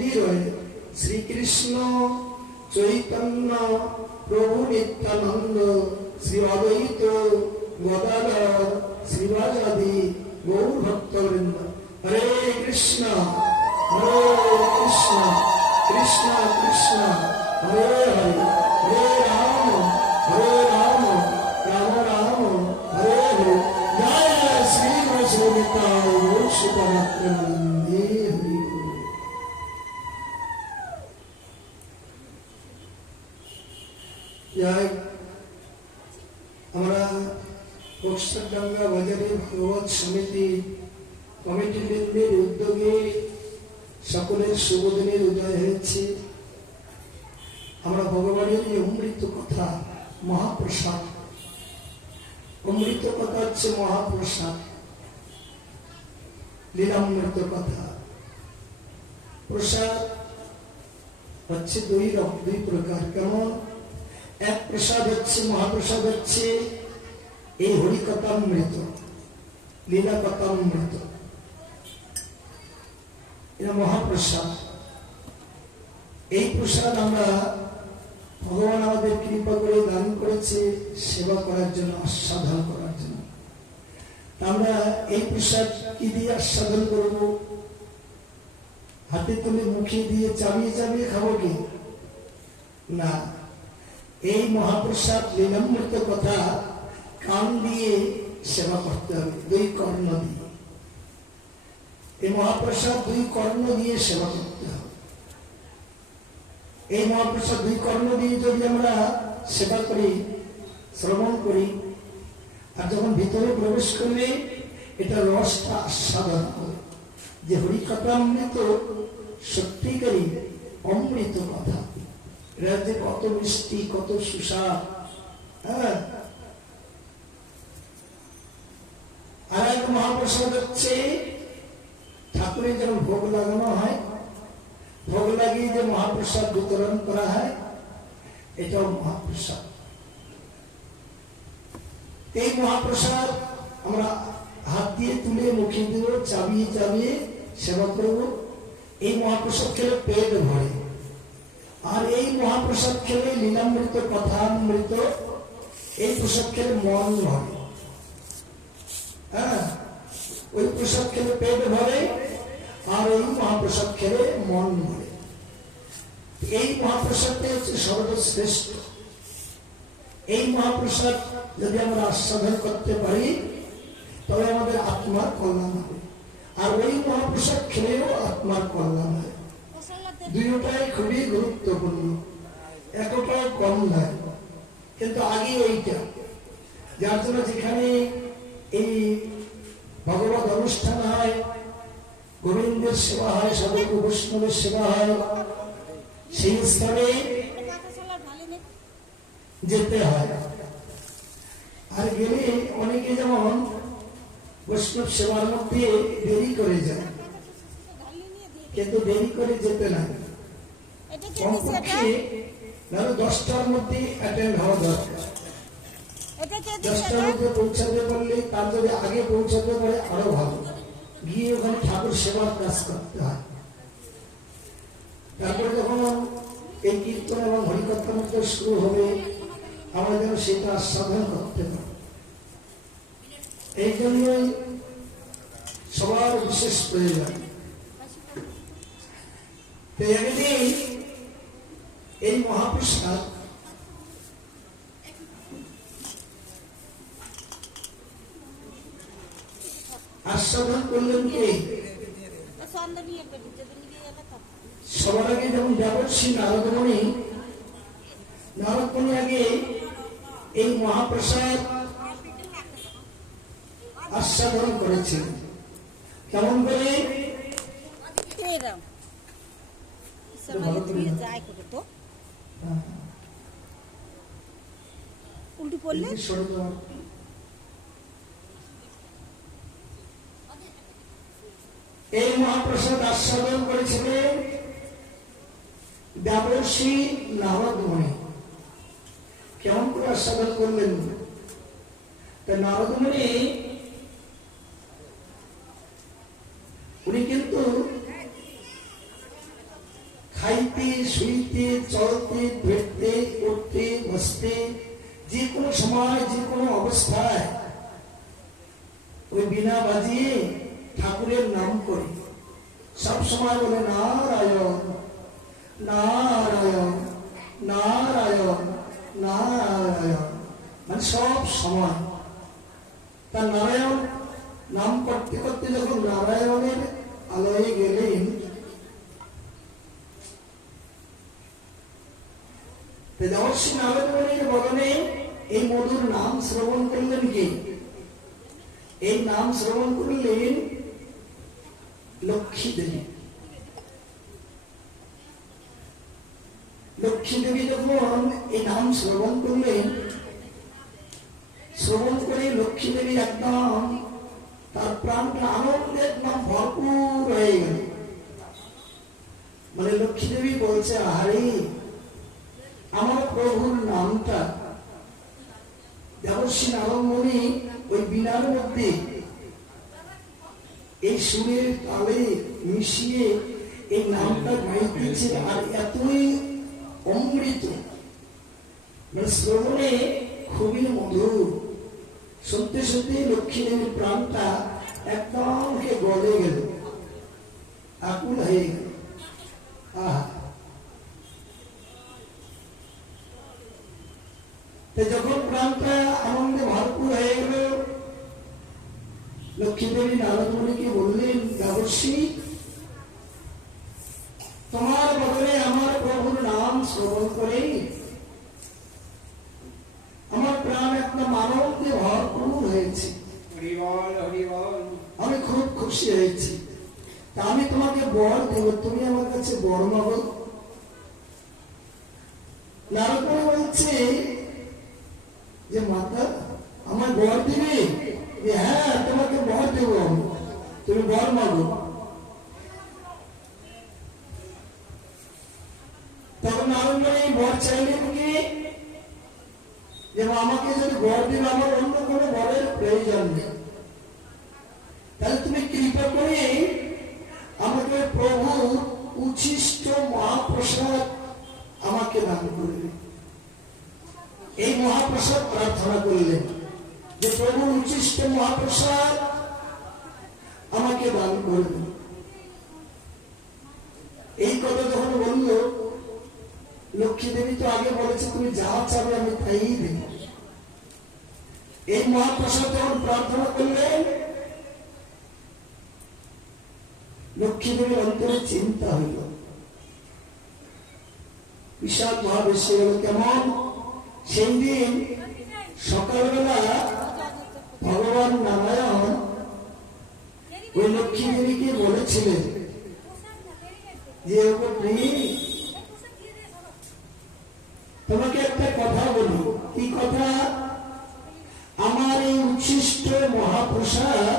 শ্রীকৃষ্ণ চৈতন্য প্রভু নিত্যানন্দ শ্রী অদ্বৈত গদাধর শ্রীবাসাদি গৌর ভক্তবৃন্দ। হরে কৃষ্ণ কৃষ্ণ কৃষ্ণ হরে হরে, হরে রাম রাম রাম হরে হরে। জয় শ্রী বৈষ্ণবিতায় গৌরীপরাক্রমে হরি। আমরা বক্সরডাঙ্গা বাজারে ভগবত সমিতি কমিটি বৃন্দের উদ্যোগে সকলের শুভদিনের উদয় হয়েছে। আমরা ভগবানের এই অমৃত কথা মহাপ্রসাদ, অমৃত কথা হচ্ছে মহাপ্রসাদ, লীলামৃত কথা। প্রসাদ হচ্ছে দুই প্রকার। কেমন? এক প্রসাদ হচ্ছে মহাপ্রসাদ, হচ্ছে এই হরিকথামৃত, লীলা কথামৃত, এটা মহাপ্রসাদ। এই প্রসাদ আমরা ভগবান আমাদের কৃপা করে দান করেছে সেবা করার জন্য, আস্বাদন করার জন্য। আমরা এই প্রসাদ কি দিয়ে আস্বাদন করব? হাতে তুলে মুখে দিয়ে চাবিয়ে চাবিয়ে খাবো কি না? এই মহাপ্রসাদ লীলামৃত কথা কান দিয়ে সেবা করতে হবে, দুই কর্ণ দিয়ে। এই মহাপ্রসাদ দুই কর্ণ দিয়ে সেবা করতে হবে। এই মহাপ্রসাদ দুই কর্ণ দিয়ে যদি আমরা সেবা করি, শ্রবণ করি, আর যখন ভিতরে প্রবেশ করলে এটা রসটা আস্বাদন করে যে হরিকথামৃত সত্যিকারী অমৃত কথা। এটা যে কত মিষ্টি, কত সুস্বাদ। হ্যাঁ, আর এক মহাপ্রসাদ হচ্ছে ঠাকুরের যখন ভোগ লাগানো হয়, ভোগ লাগিয়ে যে মহাপ্রসাদ বিতরণ করা হয়, এটাও মহাপ্রসাদ। এই মহাপ্রসাদ আমরা হাত দিয়ে তুলে মুখে দেব, চাবিয়ে চাবিয়ে সেবা করব। এই মহাপ্রসাদ খেলে পেট ভরে, আর এই মহাপ্রসাদ খেলে লীলামৃত কথামৃত, এই প্রসাদ খেলে মন ভরে। হ্যাঁ, ওই প্রসাদ খেলে পেট ভরে, আর এই মহাপ্রসাদ খেলে মন ভরে। এই মহাপ্রসাদটা হচ্ছে সর্বশ্রেষ্ঠ। এই মহাপ্রসাদ যদি আমরা আস্বাদন করতে পারি তবে আমাদের আত্মার কল্যাণ হবে, আর ওই মহাপ্রসাদ খেলেও আত্মার কল্যাণ হয়। দুইটাই খুবই গুরুত্বপূর্ণ, এতটাও কম নয়। কিন্তু আগে এইটা, যার জন্য যেখানে এই ভগবত অনুষ্ঠান হয়, গোবিন্দের সেবা হয়, সাধক বৈষ্ণবের সেবা হয়, সেই স্থানে যেতে হয়। আর গেলে অনেকে যেমন বৈষ্ণব সেবার মধ্যে দেরি করে যায়, কিন্তু দেরি করে যেতে নাই। কমপক্ষে 10টার মধ্যে অ্যাটেন্ড হওয়া দরকার। 10টার মধ্যে পৌঁছাতে পারলে, তার যদি আগে পৌঁছাতে পারে আরো ভালো। গিয়ে ওখানে ঠাকুর সেবার কাজ করতে হয়। তারপরে যখন এই কীর্তন এবং হরিকথার মধ্যে শুরু হবে, আমরা যেন সেটা আস্বাদন করতে পারি। এই জন্যই সবার বিশেষ প্রয়োজন। একদিন এই মহাপ্রসাদ আস্বাদন করলেন কে? সবার আগে যেমন দেবর্ষি নারদমণি আগে এই মহাপ্রসাদ আস্বাদন করেছেন। কেমন করে? উল্টি পড়লে এই মহাপ্রসাদ আস্বাদন করেছিলেন দেবর্ষি নারদমণি। কেমন করে আস্বাদন করলেন? নারদমণি উনি কিন্তু খাইতে শুইতে চলতে ফিরতে উঠতে বসতে যে কোনো সময় যে কোনো অবস্থায় ওই বিনা বাজিয়ে ঠাকুরের নাম করি। সব সময় বলে নারায়ণ নারায়ণ নারায়ণ নারায়ণ, মানে সব সময়। তার নারায়ণ নাম করতে করতে যখন নারায়ণের আলোয় গেলেন, দেবর্ষী নারদমুনির বদনে এই মধুর নাম শ্রবণ করলেন কি? এই নাম শ্রবণ করলেন লক্ষ্মী দেবী। লক্ষ্মী দেবী যখন এই নাম শ্রবণ করলেন, শ্রবণ করে লক্ষ্মী দেবী একদম তার প্রাণটা আনন্দে একদম ভরপুর হয়ে গেল। মানে লক্ষ্মী দেবী বলছে, আরে আমার প্রভুর নামটা দেবর্ষী নারদমুনি ওই বীণার মধ্যে এই সুরের তালে মিশিয়ে এই নামটা গাইতেছে, আর এতই অমৃত, মানে শ্রবণে খুবই মধুর। সত্যি সত্যি লক্ষ্মী দেবীর প্রাণটা একদম গলে গেল, আকুল হয়ে গেল। যখন প্রাণটা আনন্দে ভরপুর হয়ে গেল, লক্ষ্মী দেবী নারদমুনিকে বললেন, দেবর্ষী তোমার বদলে আমার প্রভুর নাম শ্রবণ করে আমার প্রাণ একদম আনন্দে ভরপুর হয়েছে, আমি খুব খুশি হয়েছি। তা আমি তোমাকে বর দেব, তুমি আমার কাছে বর মাগো। নারদমুনি বলছে যে মাতা আমার বর দিবে? হ্যাঁ, তোমাকে বর দেব, তুমি বর মাগো। তখন নারদমুনি বর চাইলেন কি, যে আমাকে যদি বর দিন, আমার অন্য কোনো বরের প্রয়োজন নেই, তাহলে তুমি কৃপা করে আমাকে প্রভু উচ্ছিষ্ট মহাপ্রসাদ আমাকে দান করবে। এই মহাপ্রসাদ প্রার্থনা করলেন যে প্রভু উচ্ছিষ্ট মহাপ্রসাদ আমাকে দান করবে। এই কথা যখন বলল, লক্ষ্মী দেবী তো আগে বলেছে তুমি যা চাবে আমি তাই দেব। এই মহাপ্রসাদ যখন প্রার্থনা করলেন, লক্ষ্মী দেবীর অন্তরে চিন্তা হইল, বিশাল ভাব এসে গেল। কেমন? সেই দিন সকালবেলা ভগবান নারায়ণ ওই লক্ষ্মী দেবীকে বলেছিলেন যে তোমাকে একটা কথা বলি। কি কথা? আমার এই উচ্ছিষ্ট মহাপ্রসাদ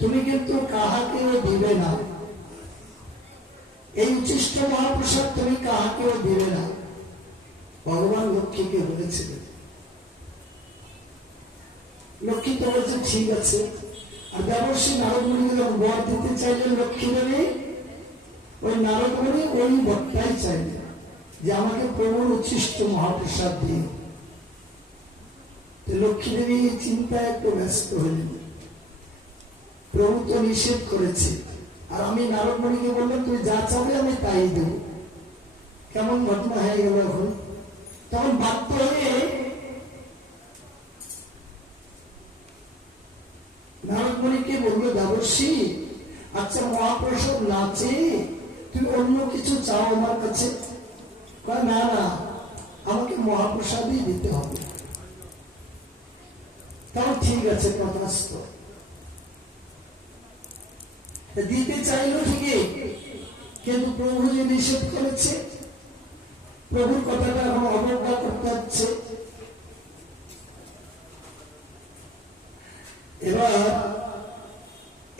তুমি কিন্তু কাহাকেও দিবে না। এই উচ্ছিষ্ট মহাপ্রসাদ তুমি কাহাকেও দিবে না, ভগবান লক্ষ্মীকে বলেছিলেন। লক্ষ্মী তো বলছে ঠিক আছে। আর দেবর্ষী নারদমুনি যখন বর দিতে চাইলেন লক্ষ্মী দেবী, ওই নারদমুনি ওই বরটাই চাইলেন যে আমাকে প্রভুর উচ্ছিষ্ট মহাপ্রসাদ দিও। লক্ষ্মী দেবী চিন্তায় একটু ব্যস্ত হলেন, প্রভু তো নিষেধ করেছে, আর আমি নারদমুনিকে বললাম তুমি যা চাবে আমি তাই দেব। কেমন ঘটনা হয়ে গেল এখন। তখন বাধ্য হয়ে নারদমুনিকে বললো, দেবর্ষী আচ্ছা মহাপ্রসাদ না চেয়ে তুমি অন্য কিছু চাও আমার কাছে? না না, আমাকে মহাপ্রসাদই দিতে হবে। তাও ঠিক আছে, তথাস্ত। দিতে চাইল ঠিকই, কিন্তু প্রভু যে নিষেধ করেছে, প্রভুর কথাটা এখন অবজ্ঞা করতে হচ্ছে। এবার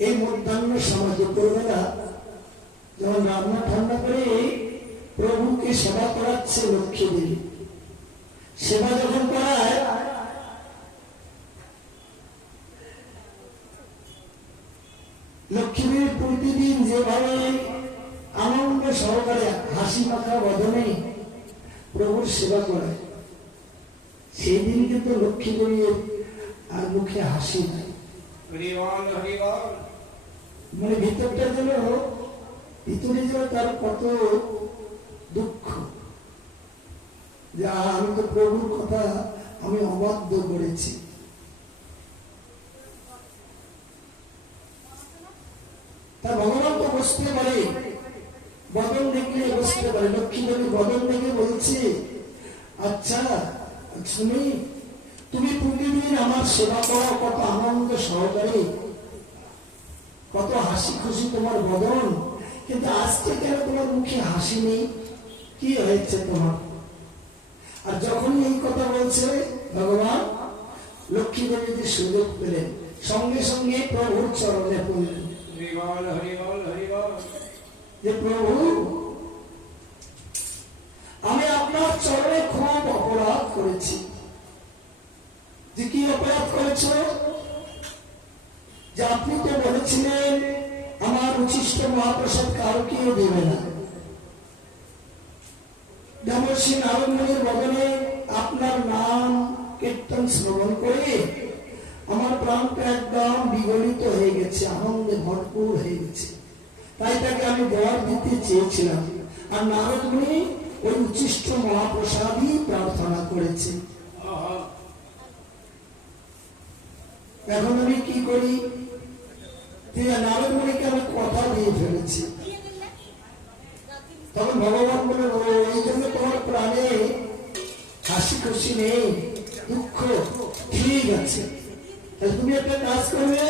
এই মধ্যাহ্ন সময় দুপুরবেলা যখন রান্না ঠান্ডা করে প্রভুকে সেবা করাচ্ছে লক্ষ্মী দেবী, সেবা যখন করায় লক্ষ্মী দেবী প্রতিদিন যেভাবে আনন্দ প্রভুর সেবা করায়, সেই দিন কিন্তু লক্ষ্মী দেবীর আর মুখে হাসি নাই। মানে ভিতরটা যেন, ভিতরে যেন তার কত দুঃখ, যে আমি তো প্রভুর কথা আমি অবাধ্য করেছি। তা ভগবান তো বুঝতে পারে, বদন দেখলে বুঝতে পারে। লক্ষ্মী দেবী বদন দেখে বলছে, আচ্ছা শুনি, তুমি প্রতিদিন আমার সেবা করা কত আনন্দ সহকারে, কত হাসি খুশি তোমার বদন, কিন্তু আজকে কেন তোমার মুখে হাসি নেই? কি হয়েছে তোমার? আর যখন এই কথা বলছে ভগবান, লক্ষ্মী দেবী যে সুযোগ পেলেন, সঙ্গে সঙ্গে প্রভুর চরণে পড়লেন যে প্রভু, আমি আপনার চরণে খুব অপরাধ করেছি। যে কি অপরাধ করেছ? যে আপনি তো বলেছিলেন আমার উচ্ছিষ্ট মহাপ্রসাদ কাউকেও দেবে না। দেবর্ষী নারদ মুনির বদনে আপনার নাম কীর্তন শ্রবণ করে আমার প্রাণটা একদম বিগলিত হয়ে গেছে, আনন্দে ভরপুর হয়ে গেছে। তাই তাকে আমি বর দিতে চেয়েছিলাম, আর নারদ মুনি ওই উচ্ছিষ্ট মহাপ্রসাদই প্রার্থনা করেছে। এখন আমি কি করি? নারদ মুনিকে আমি কথা দিয়ে ফেলেছি। তখন ভগবান বলেন, ও এই জন্য তোমার প্রাণে হাসি খুশি নেই, দুঃখ, ঠিক আছে, তুমি একটা কাজ করবে,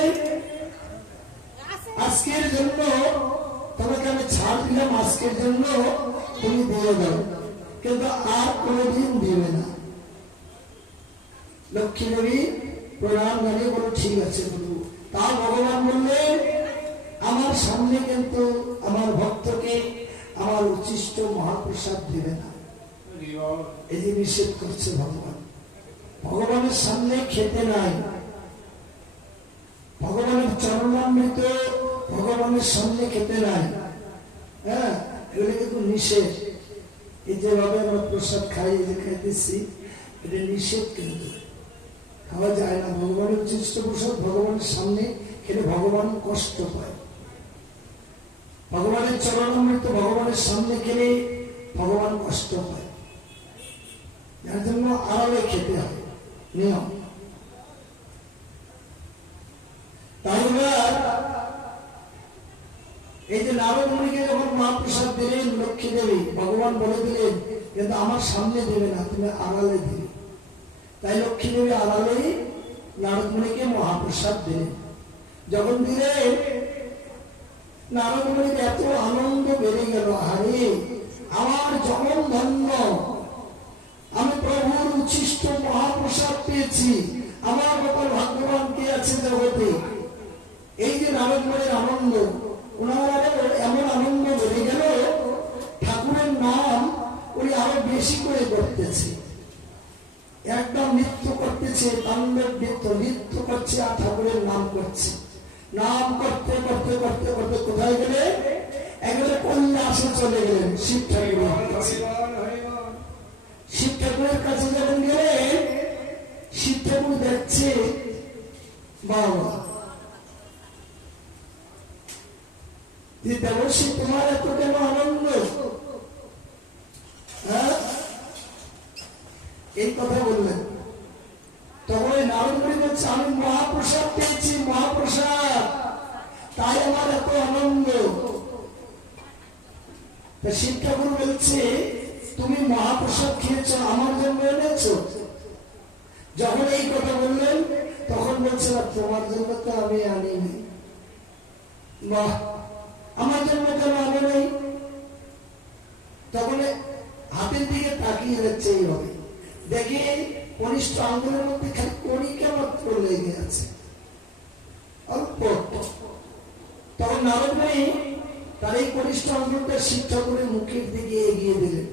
আজকের জন্য তোমাকে আমি ছাড় দিলাম, আজকের জন্য তুমি দিয়ে দাও, কিন্তু আর কোনদিন দিবে না। লক্ষ্মী দেবী প্রণাম জানিয়ে বলো, ঠিক আছে প্রভু। তা ভগবান বললেন, আমার সামনে কিন্তু আমার ভক্তকে আমার উচ্ছিষ্ট মহাপ্রসাদ দিবে না। এই যে নিষেধ করছে ভগবান, ভগবানের সামনে খেতে নাই, ভগবানের চরণামৃত ভগবানের সামনে খেতে নাই। হ্যাঁ, এগুলো কিন্তু নিষেধ। এই যেভাবে আমরা প্রসাদ খাই, যে খাইতেছি, এটা নিষেধ, কিন্তু খাওয়া যায় না। ভগবানের উচ্ছিষ্ট প্রসাদ ভগবানের সামনে খেলে ভগবান কষ্ট পায়। ভগবানের চরণামৃত ভগবানের সামনে খেলে ভগবান কষ্ট পায়, যার জন্য আড়ালে খেতে হয়, নিয়ম। তাই এই যে নারদ মুনিকে যখন মহাপ্রসাদ দিলেন লক্ষ্মী দেবী, ভগবান বলে দিলেন, কিন্তু আমার সামনে দেবে না, তুমি আড়ালে দিবে। তাই লক্ষ্মী দেবী আড়ালে নারদ মুনিকে মহাপ্রসাদ দিলেন। যখন দিলেন, নারদ মুনির এত আনন্দ বেড়ে গেল, আরে আমার জনম ধন্য, আমি প্রভুর উচ্ছিষ্ট মহাপ্রসাদ পেয়েছি, আমার ব্যাপার ভাগ্যবান কে আছে জগতে। এই যে নারদ মুনির আনন্দ, ওনার এমন আনন্দ বেড়ে গেল, ঠাকুরের নাম উনি আরো বেশি করে করতেছে, একদম নৃত্য করতেছে, তাণ্ডব নৃত্য, নৃত্য করছে আর ঠাকুরের নাম করছে। নাম করতে করতে করতে করতে কোথায় গেলে? একেবারে কৈলাসে চলে গেলেন শিব ঠাকুরের কাছে। শিব ঠাকুরের কাছে যখন গেলেন, শিব ঠাকুর দেখছে, বাবা দেবর্ষী তোমার এত কেন আনন্দ? হ্যাঁ, এই কথা বললেন। তখন নারদ মুনি বলছে, আমি মহাপ্রসাদ পেয়েছি, মহাপ্রসাদ, তাই আমার এত আনন্দ। শিব ঠাকুর বলছে, তুমি মহাপ্রসাদ খেয়েছ, আমার জন্য এনেছ? যখন এই কথা বললেন, তখন বলছে, তোমার জন্য তো আমি আনিনি। বাহ, আমার জন্য কেন আনে নেই? তখন হাতের দিকে তাকিয়ে যাচ্ছে, এইভাবে দেখে কনিষ্ঠ আঙ্গুলের মধ্যে খালি কণিকা মাত্র লেগে আছে, অল্প। তখন নারদ মুনি তার এই কনিষ্ঠ আঙ্গুলটা শিব ঠাকুরের মুখের দিকে এগিয়ে দিলেন,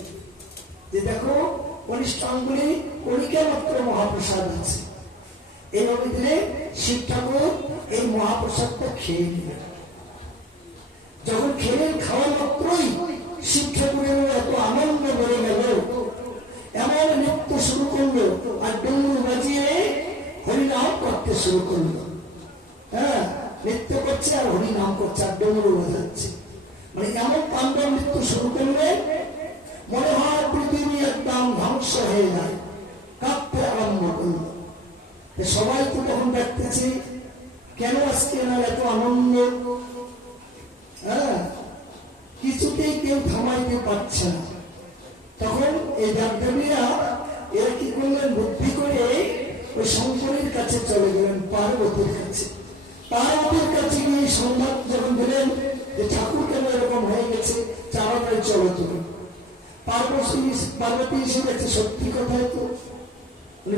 যে দেখো কনিষ্ঠ আঙ্গুলে কণিকা মাত্র মহাপ্রসাদ আছে। এইভাবে দিলে শিব ঠাকুর এই মহাপ্রসাদটা খেয়ে নিলেন। যখন খেলেন, খাওয়া মাত্রই শিব ঠাকুরের এত আনন্দ বেড়ে গেল, শুরু করলো আর ডমরু বাজিয়ে হরিনাম করতে শুরু করলো। হ্যাঁ, নৃত্য করছে আর হরিনাম করছে আর ডমরু বাজাচ্ছে। মানে এমন তাণ্ডব নৃত্য শুরু করলে মনে হয় পৃথিবী একদম ধ্বংস হয়ে যায়, কাঁপতে আরম্ভ করলো। সবাই তো তখন দেখতেছি কেন আজকে না এত আনন্দ। হ্যাঁ, কিছুতেই কেউ থামাইতে পারছে না। তখন এই দেবদেবীরা এরা কি করলেন, বুদ্ধি করে ওই শঙ্করের কাছে চলে গেলেন, পার্বতীর কাছে। পার্বতীর কাছে গিয়ে সংবাদ যখন দিলেন যে ঠাকুর কেন এরকম হয়ে গেছে, তাড়াতাড়ি চলো তুমি। পার্বতী এসে গেছে, সত্যি কথাই তো,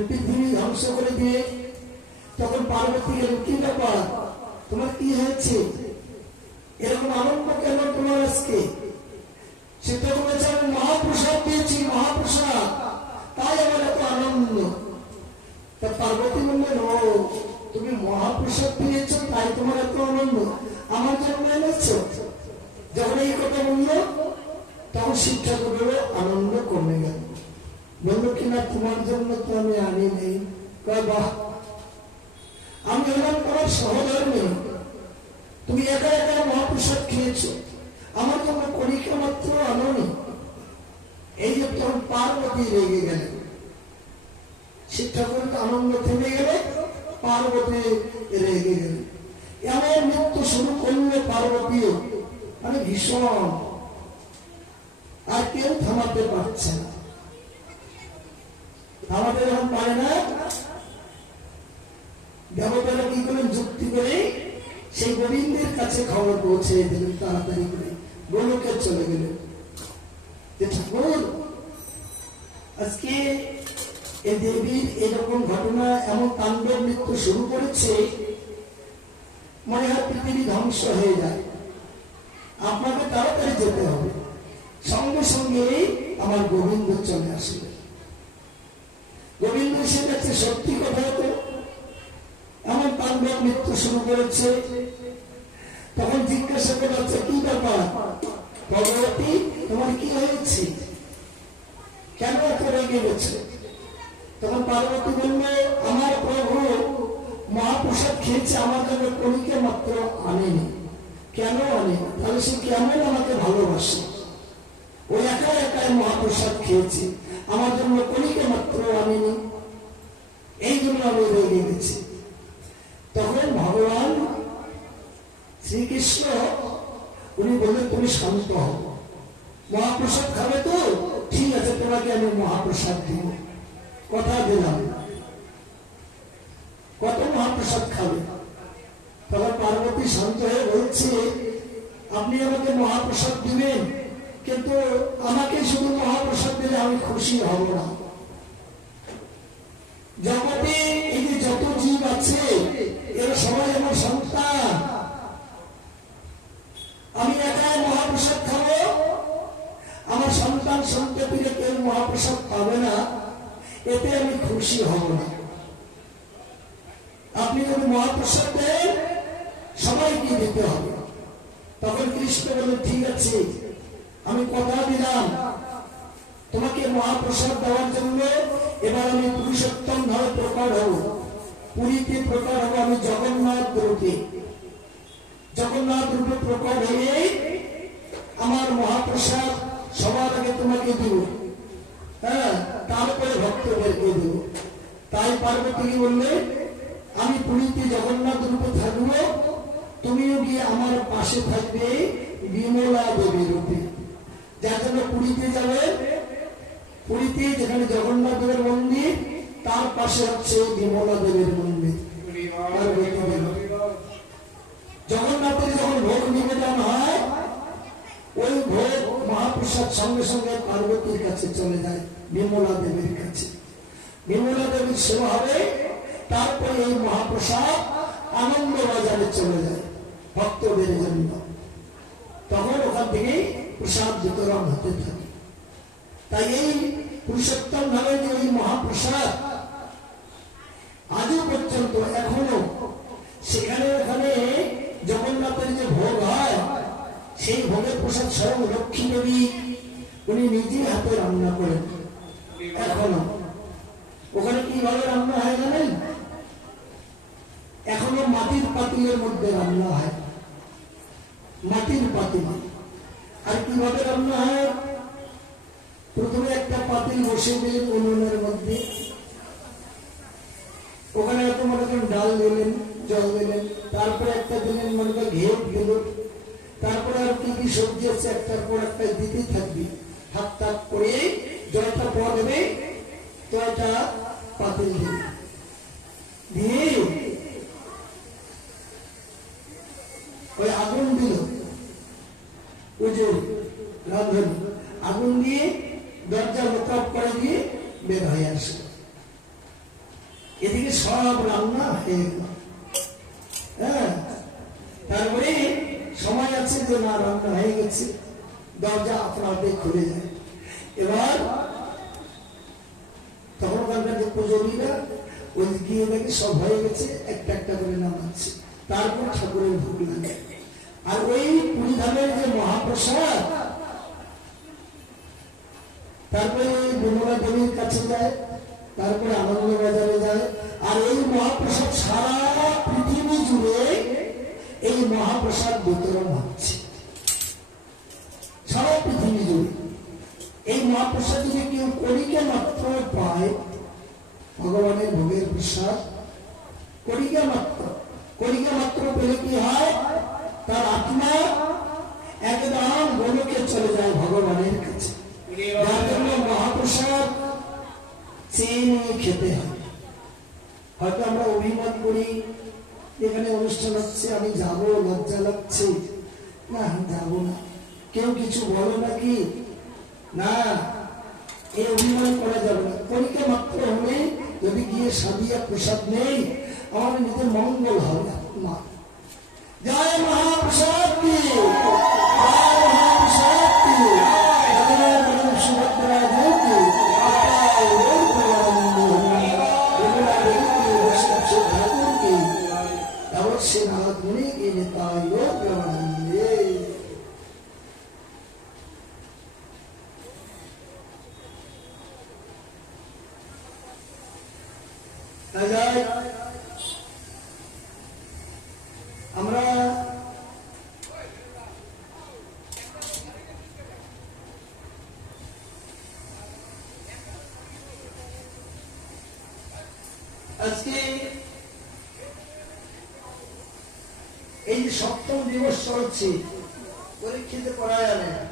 পৃথিবী ধ্বংস করে দিয়ে। তখন পার্বতী গেলেন, কি ব্যাপার, তোমার কি হয়েছে, এরকম আনন্দ কেন তোমার আজকে? সেটা বলেছে আমি মহাপ্রসাদ পেয়েছি, মহাপ্রসাদ, তাই আমার এত আনন্দ। তা পার্বতী বললেন, ও তুমি মহাপ্রসাদ পেয়েছ তাই তোমার এত আনন্দ, আমার জন্য এনেছ? যখন এই কথা বললো তখন শিক্ষা করলো, আনন্দ কমে গেল। বললো কিনা তোমার জন্য তো আমি আনি নেই। বাহ, আমি হলাম তোমার সহধর্মী, তুমি একা একা মহাপ্রসাদ খেয়েছো, আমার জন্য কণিকা মাত্র আনোনি। এই যে তখন পার্বতী রেগে গেলেন, শিক্ষা করতে আনন্দ থেমে গেলে পার্বতী রেগে গেলেন। এমন নৃত্য শুরু করলে পার্বতীও, মানে ভীষণ, আর কেউ থামাতে পারছে না। থামাতে যখন পারে না, দেবতারা কি করলেন, যুক্তি করে সেই গোবিন্দের কাছে খবর পৌঁছে দিলেন, তাড়াতাড়ি করে গোলকে চলে গেলেন যে ঠাকুর আজকে এই দেবীর এরকম ঘটনা, এমন তাণ্ডব নৃত্য শুরু করেছে, মনে হয় পৃথিবী ধ্বংস হয়ে যায়, আপনাকে তাড়াতাড়ি যেতে হবে। সঙ্গে সঙ্গে আমার গোবিন্দ চলে আসবে। গোবিন্দ এসে গেছে, সত্যি কথা তো, এমন তাণ্ডব নৃত্য শুরু করেছে। তখন জিজ্ঞাসা করা হচ্ছে, কি ব্যাপার ভগবতী, তোমার কি হয়েছে, কেন এত রেগে গেছে? তখন পার্বতী বলল, আমার প্রভু মহাপ্রসাদ খেয়েছে, আমার জন্য কণিকা মাত্র আনেনি। কেন আনে? তাহলে সে কেমন আমাকে ভালোবাসে? ও একা একাই মহাপ্রসাদ খেয়েছে, আমার জন্য কণিকা মাত্র আনেনি, এই জন্য আমি রেগে গেছি। তখন ভগবান শ্রীকৃষ্ণ উনি বললেন, তুমি শান্ত হও, মহাপ্রসাদ খাবে তো, ঠিক আছে, তোমাকে আমি মহাপ্রসাদ দিব, কথা দিলাম। কত মহাপ্রসাদ খাবে? তখন পার্বতী শান্ত হয়ে বলছে, আপনি আমাকে মহাপ্রসাদ দিবেন, কিন্তু আমাকে শুধু মহাপ্রসাদ দিলে আমি খুশি হব না। জগতে এই যে যত জীব আছে এরা সবাই আমার সন্তান, আমি একাই মহাপ্রসাদ খাবো, আমার সন্তান সন্ততিরে কেউ মহাপ্রসাদ পাবে না, এতে আমি খুশি হব না। আপনি যদি মহাপ্রসাদ দেন সবাইকে দিতে হবে। তখন কৃষ্ণ বললেন, ঠিক আছে, আমি কথা দিলাম তোমাকে মহাপ্রসাদ দেওয়ার জন্য। এবার আমি পুরুষোত্তম ভাবে প্রকার হব, পুরীতে প্রকার হব আমি জগন্নাথ রূপে। জগন্নাথ রূপে প্রকার হয়ে আমার মহাপ্রসাদ সবার আগে তোমাকে দিব, হ্যাঁ, তারপরে ভক্তদেরকে দিব। তাই পার্বতী বললে, আমি পুরীতে জগন্নাথ রূপে থাকবো, তুমিও গিয়ে আমার পাশে থাকবে বিমলা দেবী রূপে। যার জন্য পুরীতে যাবে, পুরীতে যেখানে জগন্নাথ দেবের মন্দির, তার পাশে হচ্ছে বিমলা দেবীর মন্দির। জগন্নাথের যখন ভোগ নিবেদন হয়, ওই ভোগ মহাপ্রসাদ সঙ্গে সঙ্গে পার্বতীর কাছে চলে যায়, বিমলা দেবীর কাছে। বিমলা দেবীর সেবা হবে, তারপরে এই মহাপ্রসাদ আনন্দ বাজারে চলে যায় ভক্তদের জন্য। তখন ওখান থেকে প্রসাদ বিতরণ হতে থাকে। তাই এই পুরুষোত্তম ভাবে যে এই মহাপ্রসাদ আজও পর্যন্ত এখনো সেখানে ওখানে জগন্নাথের যে ভোগ হয়, সেই ভোগের প্রসাদ স্বয়ং লক্ষ্মী দেবী উনি নিজে হাতে রান্না করেন এখনো। ওখানে কিভাবে রান্না হয় জানেন? এখনো মাটির পাতিলের মধ্যে রান্না হয়, মাটির পাতিল। আর কিভাবে রান্না হয়? প্রথমে একটা পাতিল বসে দিলেন উনুনের মধ্যে, ওখানে এত মনে করেন ডাল দিলেন, জল দিলেন, তারপরে একটা দিলেন মনে করেন ঘেট দিল, তারপরে আর কি কি সবজি আছে একটার পর একটা দিতে থাকবি, হাত তাপ করে জলটা পর দেবে, তো এটা পাতিল দিবে, দিয়ে ওই আগুন দিল, ওই যে রাঁধুন আগুন দিয়ে দরজা লোকআপ করে দিয়ে বের হয়ে আসে। এদিকে সব রান্না হয়ে গেল। হ্যাঁ, তারপরে সময় আছে যে না রান্না হয়ে গেছে, দরজা আপনাতে খুলে যায়। এবার তখনকার যে পুজোরীরা ওই গিয়ে দেখে সব হয়ে গেছে, একটা একটা করে নামাচ্ছে, তারপর ঠাকুরের ভোগ লাগে। আর ওই পুরীধামের যে মহাপ্রসাদ, তারপরে ওই বিমলা দেবীর কাছে যায়, তারপরে আনন্দবাজারে যায়। আর এই মহাপ্রসাদ সারা পৃথিবী জুড়ে এই মহাপ্রসাদ বিতরণ হচ্ছে, সারা পৃথিবী জুড়ে। এই মহাপ্রসাদ যদি কেউ কড়িকে মাত্র পায়, ভগবানের ভোগের প্রসাদ কড়িকে মাত্র পেলে কি হয়? তার আত্মা একদম গোলকে চলে যায় ভগবানের কাছে। যার জন্য মহাপ্রসাদ চেয়ে খেতে হয়। হয়তো আমরা অভিমান করি, এখানে অনুষ্ঠান হচ্ছে আমি যাব, লজ্জা লাগছে, না যাব না, কেউ কিছু বলো নাকি, না, এই অভিমান করা যাবে না। পরীক্ষা মাত্র হলে যদি গিয়ে সাদিয়া প্রসাদ নেই, আমার নিজের মঙ্গল হবে না। জয় মহাপ্রসাদ কি, জয় মহাপ্রসাদ কি, সুভদ্রা দেবী ঠাকুর কি, অবশ্যই নাথ মুনি কি নেতায় ব্রহ্মানন্দে। আমরা আজকে এই যে সপ্তম দিবস চলছে, পরীক্ষিতে পড়া যাবে না।